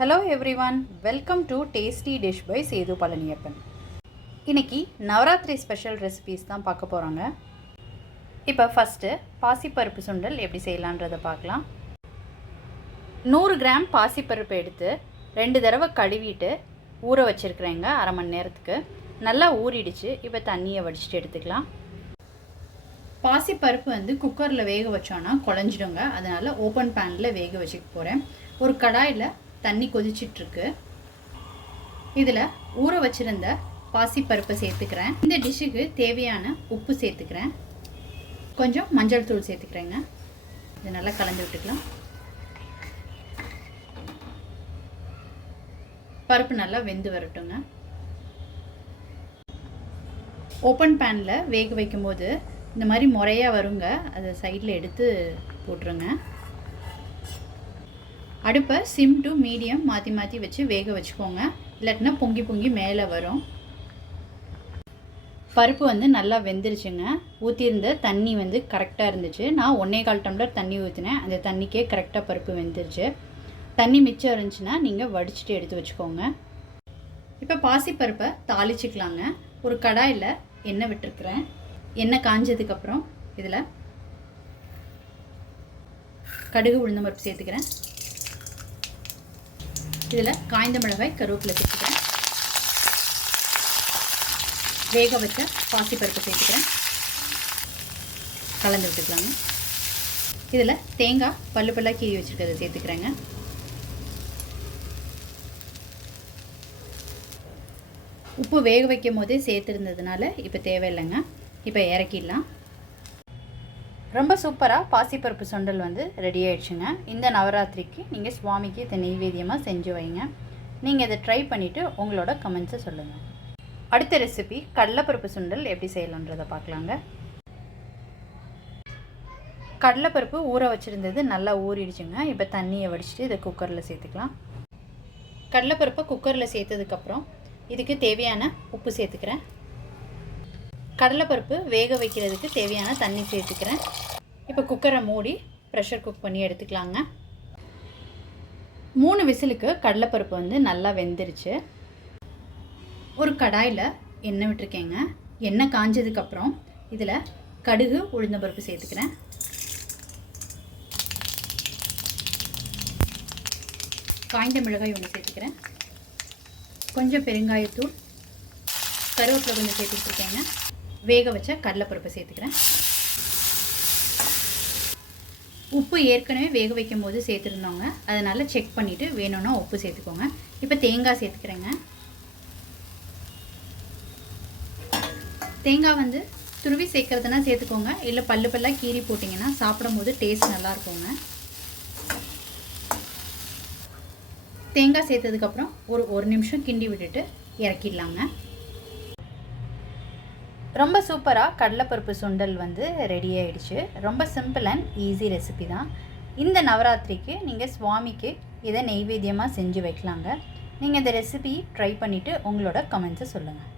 Hello everyone, welcome to tasty dish by Sethu Palaniappan. இன்றைக்கி Navaratri special recipes தான் பார்க்க போகிறோங்க. இப்போ ஃபஸ்ட்டு பாசிப்பருப்பு சுண்டல் எப்படி செய்யலான்றதை பார்க்கலாம். 100 கிராம் பாசிப்பருப்பு எடுத்து 2 தடவை கழுவிட்டு ஊற வச்சுருக்குறேங்க. அரை மணி நேரத்துக்கு நல்லா ஊறிடுச்சு. இப்போ தண்ணியை வடிச்சிட்டு எடுத்துக்கலாம். பாசிப்பருப்பு குக்கரில் வேக வச்சோன்னா குழஞ்சிடுங்க. அதனால் ஓப்பன் பேனில் வேக வச்சுக்க போகிறேன். ஒரு கடாயில் தண்ணி கொதிச்சிட்ருக்கு. இதில் ஊற வச்சுருந்த பாசிப்பருப்பை சேர்த்துக்கிறேன். இந்த டிஷ்ஷுக்கு தேவையான உப்பு சேர்த்துக்கிறேன். கொஞ்சம் மஞ்சள் தூள் சேர்த்துக்கிறேங்க. இதை நல்லா கலந்து விட்டுக்கலாம். பருப்பு நல்லா வெந்து வரட்டுங்க. ஓப்பன் பேனில் வேக வைக்கும் போது இந்த மாதிரி முறையாக வருங்க. அதை சைடில் எடுத்து போட்டுருங்க. அடுப்பை சிம் டு மீடியம் மாற்றி மாற்றி வச்சு வேக வச்சுக்கோங்க. இல்லாட்டினா பொங்கி பொங்கி மேலே வரும். பருப்பு நல்லா வெந்துருச்சுங்க. ஊற்றியிருந்த தண்ணி கரெக்டாக இருந்துச்சு. நான் 1.25 டம்ளர் தண்ணி ஊற்றினேன். அந்த தண்ணிக்கே கரெக்டாக பருப்பு வெந்துருச்சு. தண்ணி மிச்சம் இருந்துச்சுன்னா நீங்கள் வடிச்சிட்டு எடுத்து வச்சுக்கோங்க. இப்போ பாசிப்பருப்பை தாளிச்சிக்கலாங்க. ஒரு கடாயில் எண்ணெய் விட்டுருக்குறேன். எண்ணெய் காஞ்சதுக்கப்புறம் இதில் கடுகு உளுந்தம் பருப்பு சேர்த்துக்கிறேன். இதில் காய்ந்த மிளகாய், கருவேப்பிலை சேர்த்துக்கிறேன். வேக வச்ச பாசிப்பருப்பு சேர்த்துக்கிறேன். கலந்து விட்டுக்கலாங்க. இதில் தேங்காய் பல்லு பல்லாக கீறி வச்சுருக்கிறத சேர்த்துக்கிறேங்க. உப்பு வேக வைக்கும் போதே சேர்த்துருந்ததுனால இப்போ தேவையில்லைங்க. இப்போ இறக்கிடலாம். ரொம்ப சூப்பராக பாசிப்பருப்பு சுண்டல் ரெடி ஆகிடுச்சுங்க. இந்த நவராத்திரிக்கு நீங்கள் சுவாமிக்கு இதை நெய்வேத்தியமாக செஞ்சு வைங்க. நீங்கள் இதை ட்ரை பண்ணிவிட்டு உங்களோட கமெண்ட்ஸை சொல்லுங்கள். அடுத்த ரெசிபி கடலைப்பருப்பு சுண்டல் எப்படி செய்யலான்றதை பார்க்கலாங்க. கடலைப்பருப்பு ஊற வச்சுருந்தது நல்லா ஊறிடுச்சுங்க. இப்போ தண்ணியை வடிச்சிட்டு இதை குக்கரில் சேர்த்துக்கலாம். கடலைப்பருப்பை குக்கரில் சேர்த்ததுக்கப்புறம் இதுக்கு தேவையான உப்பு சேர்த்துக்கிறேன். கடலைப்பருப்பு வேக வைக்கிறதுக்கு தேவையான தண்ணி சேர்த்துக்கிறேன். இப்போ குக்கரை மூடி ப்ரெஷர் குக் பண்ணி எடுத்துக்கலாங்க. 3 விசிலுக்கு கடலைப்பருப்பு நல்லா வெந்துருச்சு. ஒரு கடாயில் எண்ணெய் விட்டுருக்கேங்க. எண்ணெய் காஞ்சதுக்கப்புறம் இதில் கடுகு உளுந்தம்பருப்பு சேர்த்துக்கிறேன். காய்ந்த மிளகாய் ஒன்று சேர்த்துக்கிறேன். கொஞ்சம் பெருங்காயத்தூள், கருவேப்பிலை கொஞ்சம் சேர்த்துக்கிட்டுருக்கேங்க. வேக வச்ச கடலைப்பருப்பை சேர்த்துக்கிறேன். உப்பு ஏற்கனவே வேக வைக்கும் போது சேர்த்துருந்தோங்க. அதனால் செக் பண்ணிவிட்டு வேணும்னா உப்பு சேர்த்துக்கோங்க. இப்போ தேங்காய் சேர்த்துக்கிறேங்க. தேங்காய் துருவி சேர்க்குறதுனா சேர்த்துக்கோங்க. இல்லை பல்லு பல்லாக கீறி போட்டிங்கன்னா சாப்பிடும் போது டேஸ்ட் நல்லா இருக்குங்க. தேங்காய் சேர்த்ததுக்கப்புறம் ஒரு நிமிஷம் கிண்டி விட்டுட்டு இறக்கிடலாங்க. ரொம்ப சூப்பராக கடலைப்பருப்பு சுண்டல் ரெடி ஆகிடுச்சு. ரொம்ப சிம்பிள் அண்ட் ஈஸி ரெசிபி தான். இந்த நவராத்திரிக்கு நீங்கள் சுவாமிக்கு இதை நெய்வேத்தியமாக செஞ்சு வைக்கலாங்க. நீங்கள் இந்த ரெசிபி ட்ரை பண்ணிவிட்டு உங்களோட கமெண்ட்ஸை சொல்லுங்கள்.